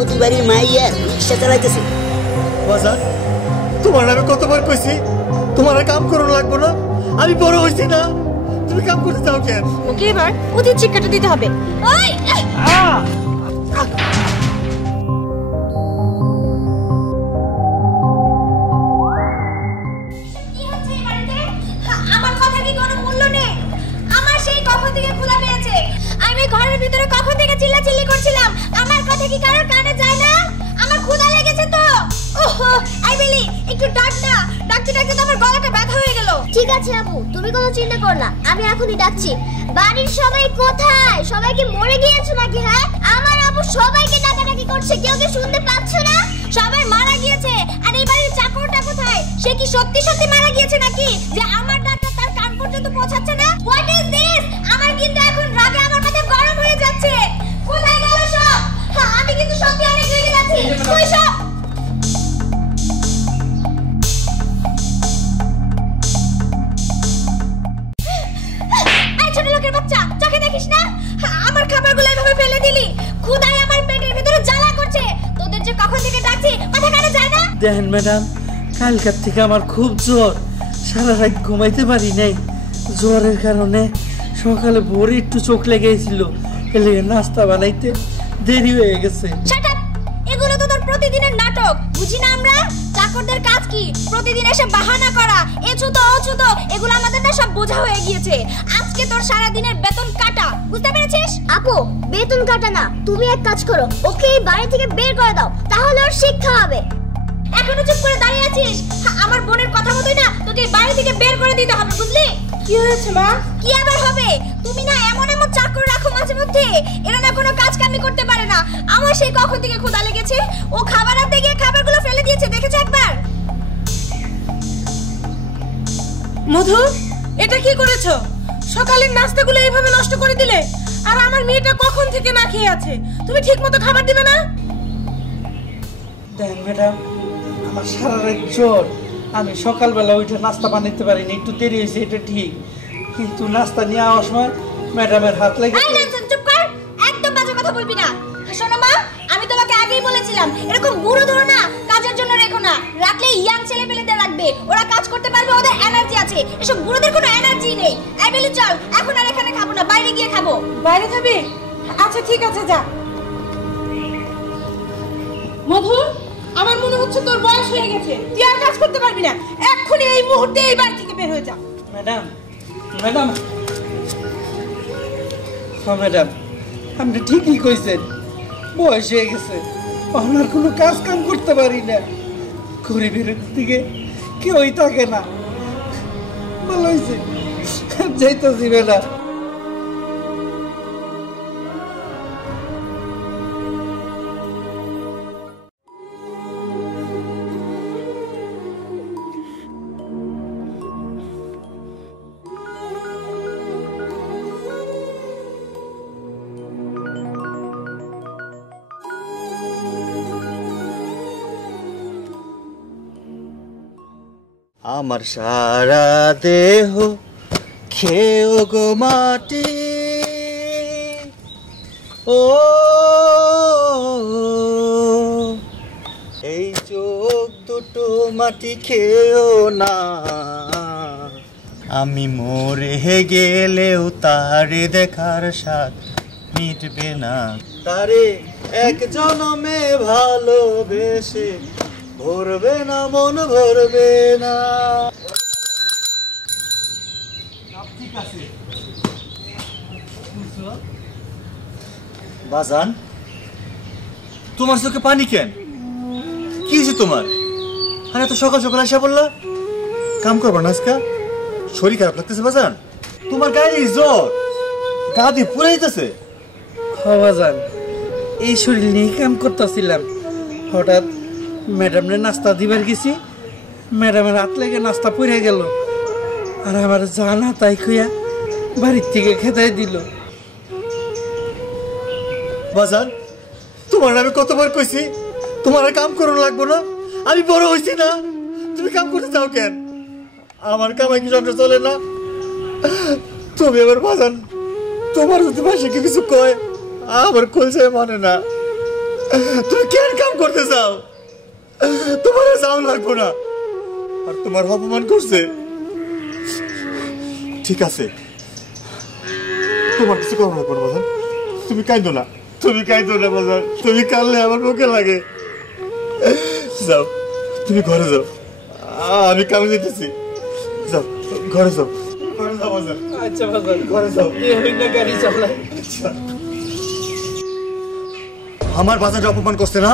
প্রতিবারই মাইয়া রিক্সা চালাইতেছে। বাজান তোমার আমি কতবার কইছি তোমার আর কাম করুন লাগবো না, আমি বড় হইছি না, তুমি কাম করতে চাও কেন? ওকে এবার ওদের শিক্ষাটা দিতে হবে। ওই আমার কথা কি কোনো মূল্য নেই? আমার সেই কখন থেকে খোলা পেয়েছে, আমি ঘরের ভিতরে কখন থেকে চিল্লাচিল্লি করছিলাম, আমার কথা কি কারোর কানে যায় না? আমার ক্ষুধা লেগেছে তো। ওহো আই বেলি একটু ডাক না, ডাকতে ডাকতে তো আমার গলাটা ব্যথা হয়ে গেল। ঠিক আছে আপু, তুমি কোনো চিন্তা করো না, আমি এখনই ডাকছি। বাড়ির সবাই কোথায়? সবাই কি মরে গিয়েছে নাকি? হ্যাঁ, আমার আপু সবাইকে ডাকাডাকি করছে, কেউ কি শুনতে পাচ্ছ না? সবাই মারা গিয়েছে। আর এই বাড়ির চাকরটা কোথায়? সে কি সত্যি সত্যি মারা গিয়েছে নাকি যে আমার ডাকটা তার কান পর্যন্ত পৌঁছাচ্ছে না? What is this? আমার কিন্তু এখন রাগে আমার মাথা গরম হয়ে যাচ্ছে। কোথায় গেল সব? হ্যাঁ, আমি কিন্তু সত্যি অনেক রেগে যাচ্ছি। কই সব? এই ছোট লোকের বাচ্চা, চোখে দেখিস না? আমার খাবারগুলো এভাবে ফেলে দিলি। ক্ষুধায় আমার পেটের ভিতরে জ্বালা করছে। তোদের যে কখন থেকে ডাকছি, মাথা কানে যায় না? দেখেন ম্যাডাম, কালকার থেকে আমার খুব জ্বর, সারা রাত ঘুমাইতে পারি নাই। জ্বরের কারণে সকালে ভোরে একটু চোখ লেগেছিল, এলে নাস্তা বানাইতে দেরি হয়ে গেছে। Shut up! এগুলো তো তোর প্রতিদিনের নাটক, বুঝি না আমরা? চাকরদের কাজ কি? প্রতিদিন এসে বাহানা করা, এছুতো অছুতো, এগুলো আমাদের না সব বোঝা হয়ে গিয়েছে। আজকে তোর সারা দিনের বেতন কাটা, বুঝতে পেরেছিস? আপু বেতন কাটা না, তুমি এক কাজ করো, ওকে এই বাড়ি থেকে বের করে দাও, তাহলে ওর শিক্ষা হবে। এখনো চুপ করে দাঁড়িয়ে আছিস? আমার বোনের কথা মতোই না তোকে এই বাড়ি থেকে বের করে দিতে হবে, বুঝলি? কি হয়েছে মা? কি আবার হবে? তুমি না এমন এমন চাকর রাখো মাঝে মধ্যে, এরা না কোনো কাজ কামি করতে পারে না। আমার সেই কখন থেকে ক্ষুধা লেগেছে, ও খাবার আনতে গিয়ে খাবারগুলো ফেলে দিয়েছে, দেখেছো একবার? মধু, এটা কি করেছো? সকালের নাস্তাগুলো এইভাবে নষ্ট করে দিলে। আর আমার মেয়েটা কখন থেকে না খেয়ে আছে, তুমি ঠিকমতো খাবার দিবে না? দেখেন ম্যাডাম, আমার সারা রাত জ্বর, আমি সকালবেলা উঠে নাস্তা বানাইতে পারিনি, একটু দেরি হয়েছে এটা ঠিক, কিন্তু নাস্তা নিয়ে আসার সময় ম্যাডামের হাত লেগে। এই ল্যাংচা, চুপ কর, একদম বাজে কথা বলবি না। শোনো মা, আমি তোমাকে আগেই বলেছিলাম এরকম বুড়ো ধরো না কাজের জন্য রেখো না, রাখলে ইয়াং ছেলে পেলেদের রাখবে, ওরা কাজ করতে পারবে, ওদের এনার্জি আছে। এসব বুড়োদের কোনো এনার্জি নেই। এই বেলি চল, এখন আর এখানে খাবো না, বাইরে গিয়ে খাবো। বাইরে খাবি? আচ্ছা ঠিক আছে, যা। মধু, আমার মনে হচ্ছে তোর বয়স হয়ে গেছে, তুই আর কাজ করতে পারবি না। এক্ষুনি এই মুহূর্তে এই বাড়ি থেকে বের হয়ে যা। ম্যাডাম, ম্যাডাম, হ্যাঁ ম্যাডাম, আপনি ঠিকই কইছেন, বয়স হয়ে গেছে, আমার কোনো কাজ কাম করতে পারি না, গরিবের দিকে কেউই থাকে না। ভালো হয়েছে, যাইতেছি ম্যাডাম। আমার সারা দেহ খেও গো মাটি, ও এই চোখ দুটো মাটি খেও না, আমি মরে গেলেও তারে দেখার স্বাদ মিটবে না, তারে এক জনমে ভালোবেসে ভরবে না মন, ভরবে না। ঠিক আছে বাজান, তোমার চোখে পানি কেন? কি হয়েছে তোমার? আরে তো সকাল সকাল আসা বললা কাম করবা না, আজকা শরীর খারাপ লাগতেছে বাজান? তোমার গায়ে জ্বর, গা দিয়ে পুড়ে যেতেছে। বাজান, এই শরীর নিয়ে কাম করতেছিলাম, হঠাৎ ম্যাডামরে নাস্তা দিবার গেছি, ম্যাডামের হাত লেগে নাস্তা পড়ে গেল, আর আমার জানা তাই খুঁয়া বাড়ির থেকে খেতাই দিল। বাজান, তোমার আমি কতবার কইছি তোমার আর কাম করুন লাগবো না, আমি বড় হইছি না, তুমি কাম করতে চাও কেন? আমার কামাই কি সংসার চলে না? তুমি আবার বাজান, তোমার যদি পাশে কিছু কয় আমার কলসায় মানে না, তুমি কেন কাম করতে চাও? তোমার যাও লাগবো না, আর তোমার অপমান করছে। ঠিক আছে, তোমার কিছু করার লাগবো না বাজান। তুমি কাঁদো না, তুমি কাঁদো না বাজান। তুমি কাঁদলে আমার মুখে লাগে। যাও, তুমি ঘরে যাও, আমি কামে যেতেছি। যাও, ঘরে যাও, ঘরে যাও বাজান। আচ্ছা বাজান, ঘরে যাও। গাড়ি চালাই। আমার বাজারে অপমান করছে না,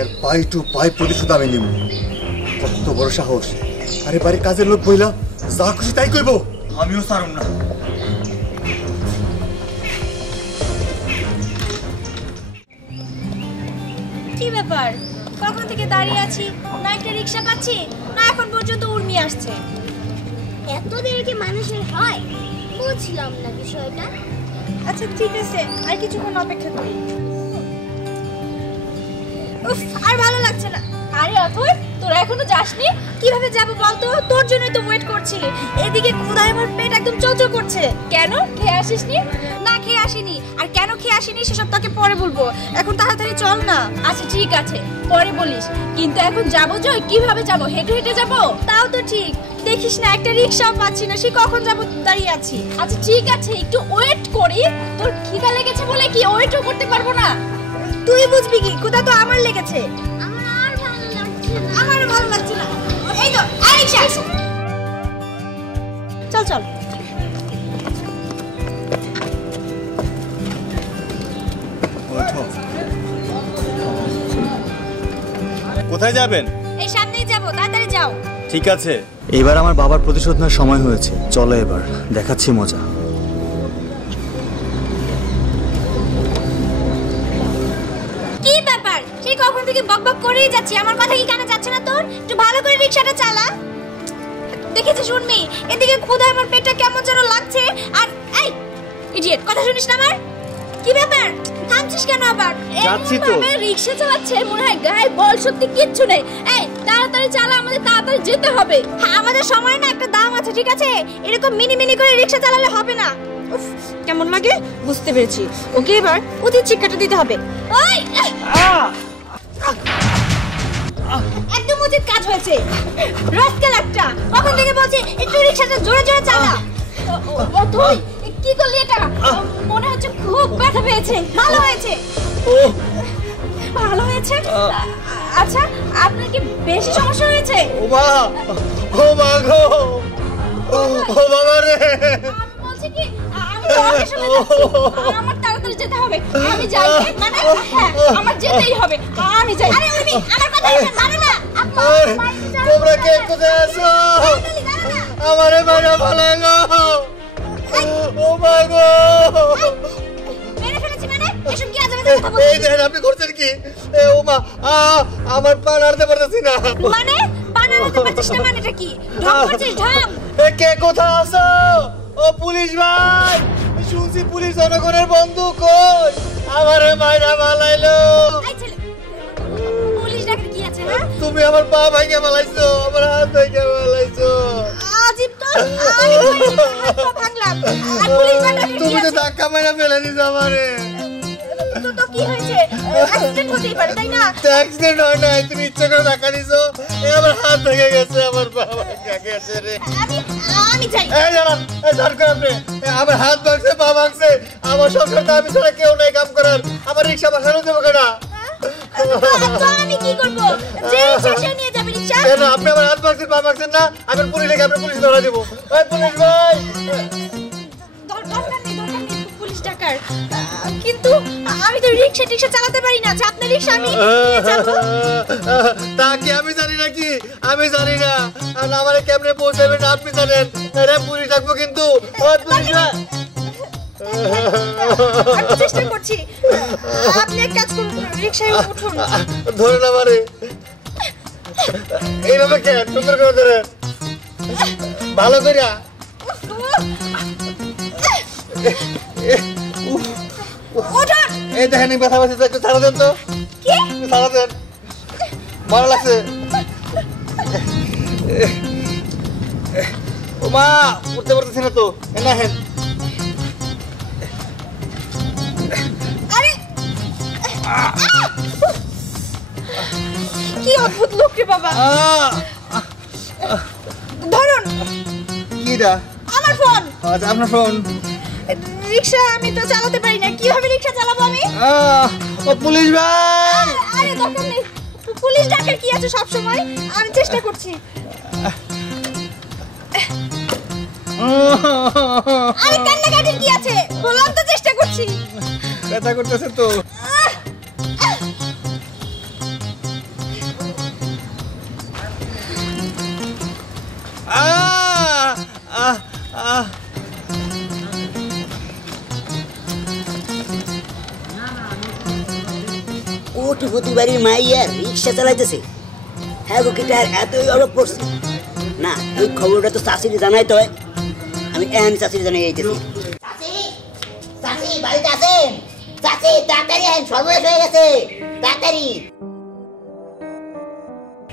এর পাই টু পাই প্রতিশোধ আমি নিব। কত বড় সাহস! আরে বাড়ির কাজের লোক বইলা যা খুশি তাই কইব, আমিও ছাড়ুম না। কি ব্যাপার, কখন থেকে দাঁড়িয়ে আছি, না একটা রিক্সা পাচ্ছি, না এখন পর্যন্ত উর্মি আসছে। এত দেরি কি মানুষের হয়? বুঝলাম না বিষয়টা। আচ্ছা ঠিক আছে, আর কিছুক্ষণ অপেক্ষা করি। উফ, আর ভালো লাগছে না। আরে অথই, তোরা এখনো যাসনি? কিভাবে যাব বলতো? তোর জন্যই তো ওয়েট করছি। এদিকে ক্ষুধায় আমার পেট একদম চলচল করছে। কেন খেয়ে আসিসনি? না খেয়ে আসিনি, আর কেন খেয়ে আসিনি সেসব তোকে পরে বলবো। এখন তাড়াতাড়ি চল না। আচ্ছা ঠিক আছে, পরে বলিস, কিন্তু এখন যাবো জয়, কিভাবে যাবো? হেঁটে হেঁটে যাবো? তাও তো ঠিক, দেখিস না একটা রিক্সাও পাচ্ছি না, সে কখন যাব দাঁড়িয়ে আছি। আচ্ছা ঠিক আছে, একটু ওয়েট করি। তোর খিদা লেগেছে বলে কি ওয়েটও করতে পারবো না? তুই বুঝবি কি, ক্ষুধা তো আমার লেগেছে। আমার আর ভালো লাগছে না। আমারও ভালো লাগছে না। এই তো আর রিক্সা, চল চল। ওঠো। কোথায় যাবেন? এই সামনেই যাব, তাড়াতাড়ি যাও। ঠিক আছে, এবার আমার বাবার প্রতিশোধ নেওয়ার সময় হয়েছে। চলো এবার দেখাচ্ছি মজা। কি ব্যাপার, সেই কখন থেকে বকবক করেই যাচ্ছি, আমার কথা কি কানে যাচ্ছে না তোর? একটু ভালো করে রিকশাটা চালা। দেখেছিস শুনবি, এদিকে ক্ষুধায় আমার পেটটা কেমন যেন লাগছে। আর এই ইডিয়েট, কথা শুনিস না আমার? কি ব্যাপার, থামছিস কেন আবার? যাচ্ছি তো। রিক্সা চালাচ্ছে, মনে হয় গায়ে বল শক্তি কিচ্ছু নেই। এই তাড়াতাড়ি চালা, আমাদের তাড়াতাড়ি যেতে হবে। হ্যাঁ, আমাদের সময় না একটা দাম আছে, ঠিক আছে? এরকম মিনি মিনি করে রিকশা চালালে হবে না। উফ, কেমন লাগে বুঝতে পেরেছি। ওকে এবার উচিত শিক্ষাটা দিতে হবে। ওই একদম উচিত কাজ হয়েছে। রাস্কেল একটা, কখন থেকে বলছি একটু রিকশাটা জোরে জোরে চালা। অথই, কি করলি এটা? মনে হচ্ছে খুব ব্যথা পেয়েছে। ভালো হয়েছে, ভালো হয়েছে। আচ্ছা, আপনার কি বেশি সমস্যা হয়েছে? ও মা, ও মা গো, ও বাবা রে। আমি বলছি কি, আমি তো অকেশনে যাচ্ছি, আমার তাড়াতাড়ি যেতে হবে। আমি যাই, মানে হ্যাঁ, আমার যেতেই হবে, আমি যাই। আরে উনি আমার কথা শুনে মানো না। আপা তোমরা কে কোথায় আছো? আমারে মারা ভালো গো, ও মা গো। মেরে ফেলেছি মানে? এসব কি আজে বাজে কথা এই বলছিস? দেখেন আপনি করছেন কি? ও মা, আমার পা নাড়তে পারতেছি না। মানে বানাতে পারছিস না মানেটা কি? ঢং করছিস ঢং? কে কোথায় আছো? ও পুলিশ ভাই, শুনছি পুলিশ জনগণের বন্ধু। কই আমারে মাইরা বালাইলো? এই ছেলে, পুলিশ ডাকার কি আছে হ্যাঁ? তুমি আমার পা ভাঙে বালাইছো, আমার হাত ভাঙে বালাইছো। আজিব তো, আমি তো হাত পা ভাঙলাম, আর পুলিশ ডাকার কি তুমি তো আছে? ধাক্কা মাইরা ফেলে দিছো আমারে। তো কি হয়েছে? অ্যাক্সিডেন্ট হতেই পারে তাই না? অ্যাক্সিডেন্ট হয় নাই, তুমি ইচ্ছা করে ধাক্কা দিছো। আমার হাত ভেঙে গেছে, আমার পা ভেঙে গেছে রে। আমি যাই। এই জানান, এই সরকার আপনি, আমার হাত ভাঙছে, পা ভাঙছে, আমার সংসার তো আমি ছাড়া কেউ নাই কাম করার। আমার রিক্সা বাসানো দেবো কেনা? তো আমি কি করব? যে ইচ্ছা সে নিয়ে যাবে রিকশা। কেন আপনি আমার হাত ভাঙছেন, পা ভাঙছেন না? আমি পুলিশ ডেকে আপনি পুলিশ ধরা দেবো। ওই পুলিশ ভাই, দরকার নেই পুলিশ ডাকার, কিন্তু আমি তো রিকশা চালাতে পারি না। আপনার রিকশা আমি নিয়ে যাবো। তা কি আমি জানি নাকি? আমি জানি না। আর আমারে কেমনে পৌঁছাবেন আপনি জানেন। আরে পুলিশ ডাকবো কিন্তু। ওই পুলিশ ভাই, আমি চেষ্টা করছি। আপনি এক কাজ করুন, রিকশায় উঠুন। ধরেন আমারে। এইভাবে কেন সুন্দর করে ধরেন, ভালো করে। উঠুন। এই দেখেন ব্যথা পাচ্ছে, একটু ছাড়া দেন তো। কি? ছাড়া দেন, ভালো লাগছে। ও মা, উঠতে পারতেছি না তো। না হ্যাঁ, আরে কি অদ্ভুত লোক রে বাবা। ধরুন। কিরা? আমার ফোন। আচ্ছা আপনার ফোন। রিকশা আমি তো চালাতে পারি না, কিভাবে রিকশা চালাবো আমি? ও পুলিশ ভাই। আরে দরকার নেই, পুলিশ ডাকার কি আছে সব সময়, আমি চেষ্টা করছি। আরে কান্নাকাটির কি আছে, বললাম তো চেষ্টা করছি। ব্যথা করতেছে তো। কোটিপতি বাড়ির মাইয়া রিক্সা চালাইতেছে। হ্যাঁ গো, কিটার এতই অভাব পড়ছে না। এই খবরটা তো চাষির জানাই তো। আমি এখন চাষির জানাই যাইতেছি। চাষি বাড়িতে আছেন? চাষি তাড়াতাড়ি আহেন, সর্বনাশ হয়ে গেছে। তাড়াতাড়ি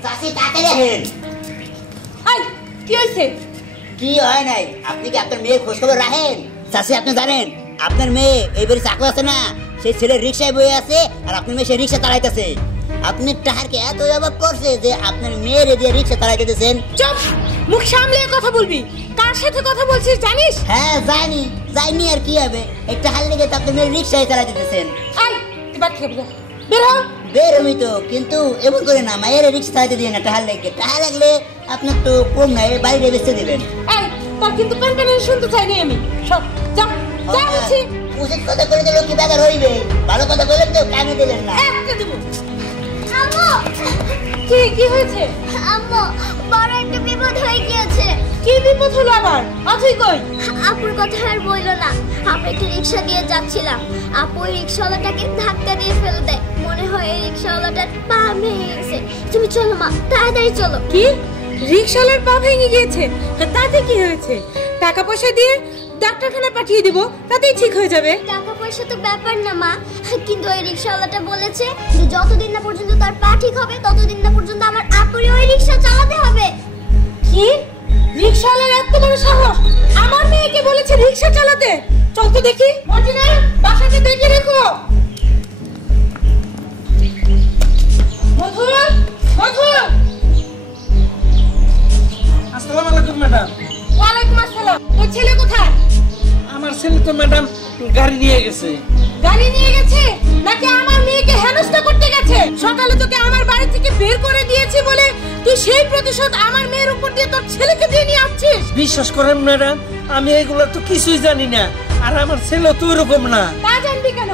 চাষি, তাড়াতাড়ি আহেন। আই কি হইছে? কি হয় নাই? আপনি কি আপনার মেয়ের খোঁজ খবর রাখেন? চাষি আপনি জানেন আপনার মেয়ে এই বাড়ি চাকর আছে না, সেই ছেলের রিক্সায় বয়ে আছে আর আপনার মেয়ে সেই রিক্সা চালাইতেছে। আপনি টাহারকে এত অভাব করছে যে আপনার মেয়ের দিয়ে রিক্সা চালাইতে দিয়েছেন। চুপ, মুখ সামলে কথা বলবি। কার সাথে কথা বলছিস জানিস? হ্যাঁ জানি, জানি আর কি হবে। এই টাহার লেগে তো আপনার মেয়ের রিক্সায় চালাইতে দিয়েছেন। আই তুই বাদ থেকে বের হ। বের হবি তো, কিন্তু এমন করে না, মায়ের রিক্সা চালাইতে দিয়ে না। টাহার লেগে, টাহার লাগলে আপনার তো কম নাই, বাড়িতে বেঁচে দেবেন। এই তোর কিন্তু কান শুনতে চাইনি আমি। সব যা যা বলছি। উচিত কথা করে দিলে কি ব্যাপার হইবে? ভালো কথা বললেন তো কানে দিলেন না। একটা দেব। আম্মু, কি হয়েছে? আম্মু বড় একটা বিপদ হয়ে গিয়েছে। কি বিপদ হলো আবার? আজই কই? আপুর কথা আর বললো না। আমরা একটা রিক্সা দিয়ে যাচ্ছিলাম, আপু ওই রিক্সাওয়ালাটাকে ধাক্কা দিয়ে ফেলে দেয়। মনে হয় এই রিক্সাওয়ালাটার পা ভেঙে গেছে। তুমি চলো মা, তাড়াতাড়ি চলো। কি? রিক্সাওয়ালার পা ভেঙে গিয়েছে? তাতে কি হয়েছে? টাকা পয়সা দিয়ে ডাক্তারখানায় পাঠিয়ে দিব, তাতেই ঠিক হয়ে যাবে। টাকা পয়সা তো ব্যাপার না মা, কিন্তু ওই রিক্সাওয়ালাটা বলেছে যে যতদিন না পর্যন্ত তার পা ঠিক হবে ততদিন না পর্যন্ত আমার আপুরে ওই রিক্সা চালাতে হবে। কি? রিক্সাওয়ালার এত বড় সাহস আমার মেয়েকে বলেছে রিক্সা চালাতে? চল তো দেখি। মর্জিনা, বাসাতে দেখে রেখো। মধু, মধু। আসসালামু আলাইকুম ম্যাডাম। ওয়ালাইকুম আসসালাম। তোর ছেলে কোথায়? আমার ছেলে তো ম্যাডাম গাড়ি নিয়ে গেছে। গাড়ি নিয়ে গেছে নাকি আমার মেয়েকে হেনস্থা করতে গেছে? সকালে তোকে আমার বাড়ি থেকে বের করে দিয়েছি বলে তুই সেই প্রতিশোধ আমার মেয়ের উপর দিয়ে তোর ছেলেকে দিয়ে নিয়ে আসছিস? বিশ্বাস করেন ম্যাডাম, আমি এগুলো তো কিছুই জানি না, আর আমার ছেলে তো এরকম না। তা জানবি কেন?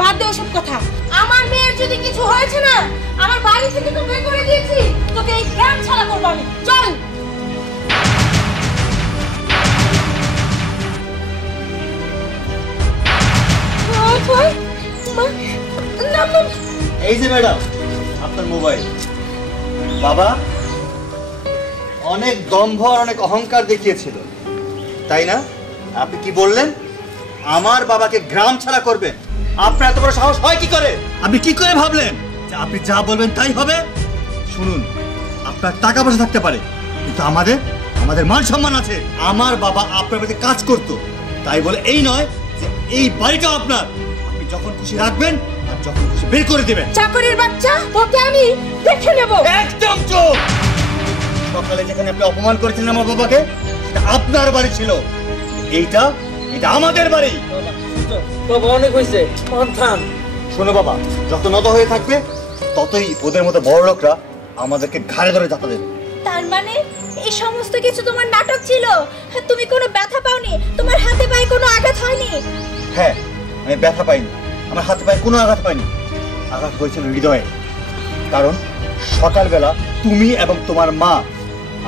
বাদ দে ওসব কথা। আমার মেয়ের যদি কিছু হয়েছে না, আমার বাড়ি থেকে তো বের করে দিয়েছি, তোকে এই গ্রাম ছাড়া করবো আমি। চল। এই যে ম্যাডাম আপনার মোবাইল। বাবা অনেক দম্ভ আর অনেক অহংকার দেখিয়েছিল, তাই না? আপনি কি বললেন? আমার বাবাকে গ্রাম ছাড়া করবেন? আপনার এত বড় সাহস হয় কি করে? আপনি কি করে ভাবলেন যে আপনি যা বলবেন তাই হবে? শুনুন, আপনার টাকা পয়সা থাকতে পারে, কিন্তু আমাদের মান সম্মান আছে। আমার বাবা আপনার বাড়িতে কাজ করতো, তাই বলে এই নয় যে এই বাড়িটাও আপনার। আপনি যখন খুশি রাখবেন আর যখন খুশি বের করে দেবেন। চাকরির বাচ্চা, তোকে আমি দেখে নেব। একদম চুপ! সকালে যেখানে আপনি অপমান করেছিলেন আমার বাবাকে, সেটা আপনার বাড়ি ছিল। এটা আমাদের বাড়ি। বাবা অনেক হয়েছে, থাম। শোনো বাবা, যত নত হয়ে থাকবে ততই ওদের মতো বড় লোকরা আমাদেরকে ঘাড়ে ধরে চাপা দেবে। তার মানে এই সমস্ত কিছু তোমার নাটক ছিল? তুমি কোনো ব্যথা পাওনি? তোমার হাতে পায়ে কোনো আঘাত হয়নি? হ্যাঁ, আমি ব্যথা পাইনি, আমার হাতে পায়ে কোনো আঘাত পাইনি। আঘাত হয়েছিল হৃদয়ে। কারণ সকালবেলা তুমি এবং তোমার মা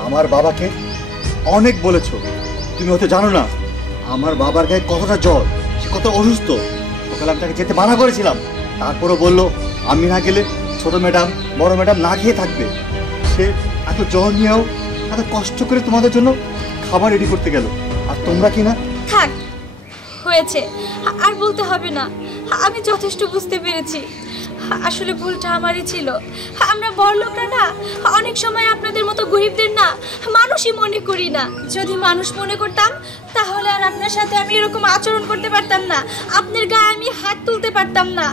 আমার বাবাকে অনেক বলেছো। তুমি হয়তো জানো না আমার বাবার গায়ে কতটা জ্বর, সে কত অসুস্থ। সকালে আমি তাকে যেতে মানা করেছিলাম, তারপরও বললো আমি না গেলে ছোট ম্যাডাম বড় ম্যাডাম না খেয়ে থাকবে। সে এত জ্বর নিয়েও এত কষ্ট করে তোমাদের জন্য খাবার রেডি করতে গেল, আর তোমরা কি না? থাক, হয়েছে, আর বলতে হবে না। আমি যথেষ্ট বুঝতে পেরেছি, আসলে ভুলটা আমারই ছিল। আমরা বড়লোকরা না অনেক সময় আপনাদের মতো গরিবদের না মানুষই মনে করি না। যদি মানুষ মনে করতাম তাহলে আর আপনার সাথে আমি এরকম আচরণ করতে পারতাম না, আপনার গায়ে আমি হাত তুলতে পারতাম না।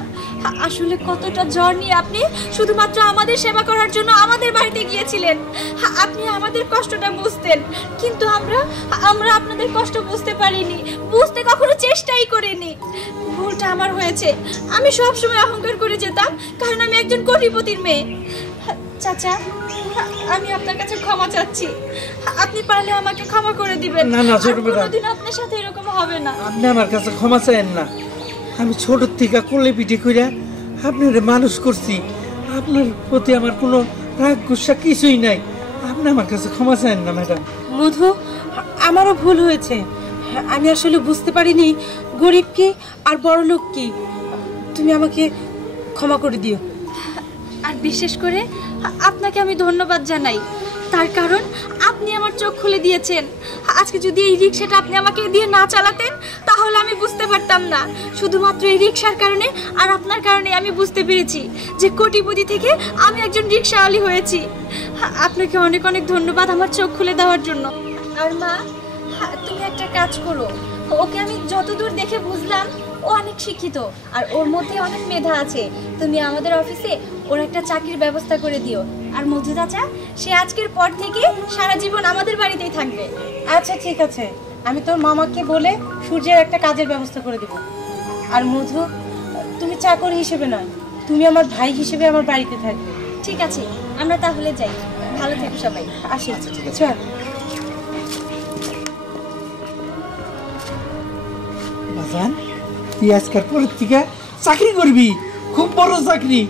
আসলে কতটা জ্বর নিয়ে আপনি শুধুমাত্র আমাদের সেবা করার জন্য আমাদের বাড়িতে গিয়েছিলেন। আপনি আমাদের কষ্টটা বুঝতেন, কিন্তু আমরা আপনাদের কষ্ট বুঝতে পারিনি, বুঝতে কখনো চেষ্টাই করিনি। ভুলটা আমার হয়েছে। আমি সব সময় অহংকার করে যেতাম, কারণ আমি একজন কোটিপতির মেয়ে। চাচা, আমি আপনার কাছে ক্ষমা চাচ্ছি। আপনি পারলে আমাকে ক্ষমা করে দিবেন। না, না, ছোট ম্যাডাম। কোনোদিন আপনার সাথে এরকম হবে না। আপনি আমার কাছে ক্ষমা চাইেন না। আমি ছোট থেকে কোলে পিঠে কইরা আপনার মানুষ করছি। আপনার প্রতি আমার কোনো রাগ গুসা কিছুই নাই। আপনি আমার কাছে ক্ষমা চাইেন না ম্যাডাম। মধু, আমারও ভুল হয়েছে। আমি আসলে বুঝতে পারিনি গরিব কি আর বড় লোক কি। তুমি আমাকে ক্ষমা করে দিও। আর বিশেষ করে আপনাকে আমি ধন্যবাদ জানাই, তার কারণ আপনি আমার চোখ খুলে দিয়েছেন। আজকে যদি এই রিক্সাটা আপনি আমাকে দিয়ে না চালাতেন, তাহলে আমি বুঝতে পারতাম না। শুধুমাত্র এই রিক্সার কারণে আর আপনার কারণে আমি বুঝতে পেরেছি যে কোটিপতি থেকে আমি একজন রিক্সাওয়ালি হয়েছি। আপনাকে অনেক অনেক ধন্যবাদ আমার চোখ খুলে দেওয়ার জন্য। আর মা, তুমি একটা কাজ করো, ওকে আমি যতদূর দেখে বুঝলাম ও অনেক শিক্ষিত আর ওর মধ্যে অনেক মেধা আছে। তুমি আমাদের অফিসে ওর একটা চাকরির ব্যবস্থা করে দিও। আর মধু চাচা, সে আজকের পর থেকে সারা জীবন আমাদের বাড়িতেই থাকবে। আচ্ছা ঠিক আছে, আমি তোর মামাকে বলে সূর্যের একটা কাজের ব্যবস্থা করে দেব। আর মধু, তুমি চাকর হিসেবে নয়, তুমি আমার ভাই হিসেবে আমার বাড়িতে থাকবে। ঠিক আছে, আমরা তাহলে যাই। ভালো থেকো সবাই। আসি। চল। বাজান, তুই আজকের পরের থেকে চাকরি করবি, খুব বড় চাকরি।